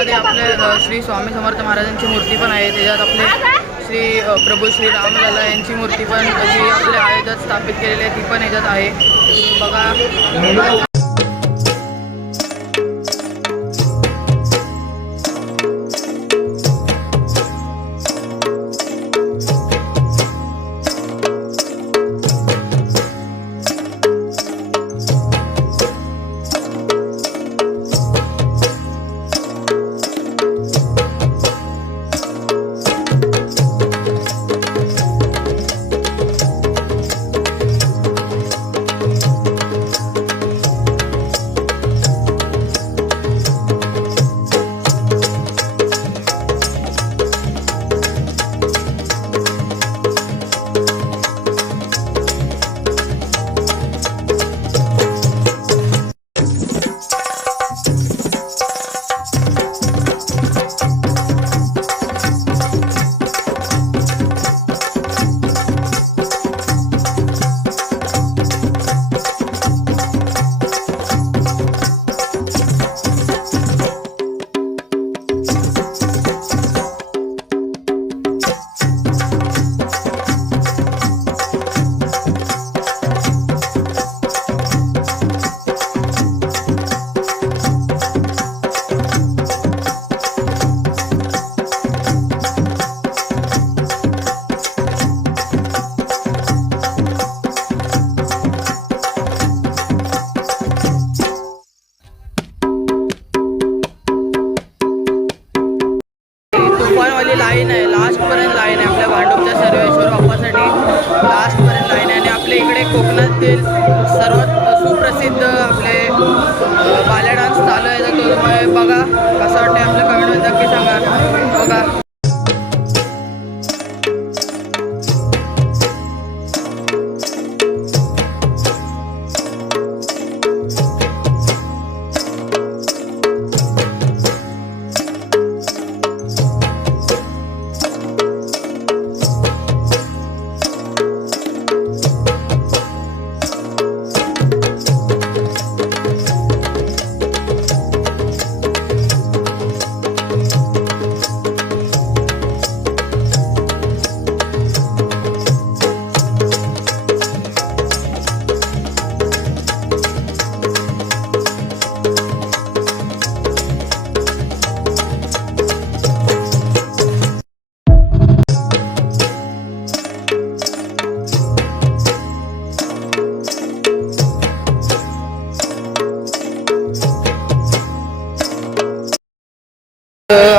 मंदिरामध्ये आपले श्री स्वामी समर्थ महाराजांची मूर्ती पण आहे। त्याच्यात आपले श्री प्रभू श्री रामलला यांची मूर्ती पण जी आपल्या आयोजनात स्थापित केलेली आहे ती पण याच्यात आहे बघा। लाईन आहे, लास्टपर्यंत लाईन आहे आपल्या भांडूपच्या सर्वेश्वर बाप्पासाठी लास्टपर्यंत लाईन आहे। आणि आपल्या इकडे कोकणातील सर्वात सुप्रसिद्ध आपले बाल्या डान्स चालू आहे, तर तो बघा कसं वाटतं आपल्या कमेंटमध्ये नक्की सांगा बघा।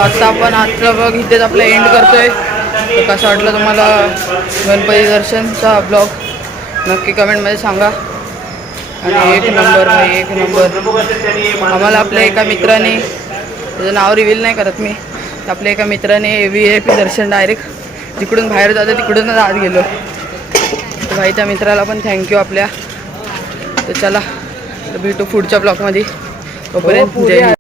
आता आपण आजचा ब्लॉग इथेच आपला एंड करतोय। तर कसं वाटलं तुम्हाला गणपती दर्शनचा ब्लॉग नक्की कमेंटमध्ये सांगा। आणि एक नंबर आम्हाला आपल्या एका मित्राने, त्याचं नाव रिव्हील नाही करत मी, आपल्या एका मित्राने VIP दर्शन डायरेक्ट जिकडून बाहेर जातं तिकडूनच आत गेलो। तर भाई त्या मित्राला पण थँक्यू आपल्या। तर चला भेटू पुढच्या ब्लॉगमध्ये, तोपर्यंत जय हिंद।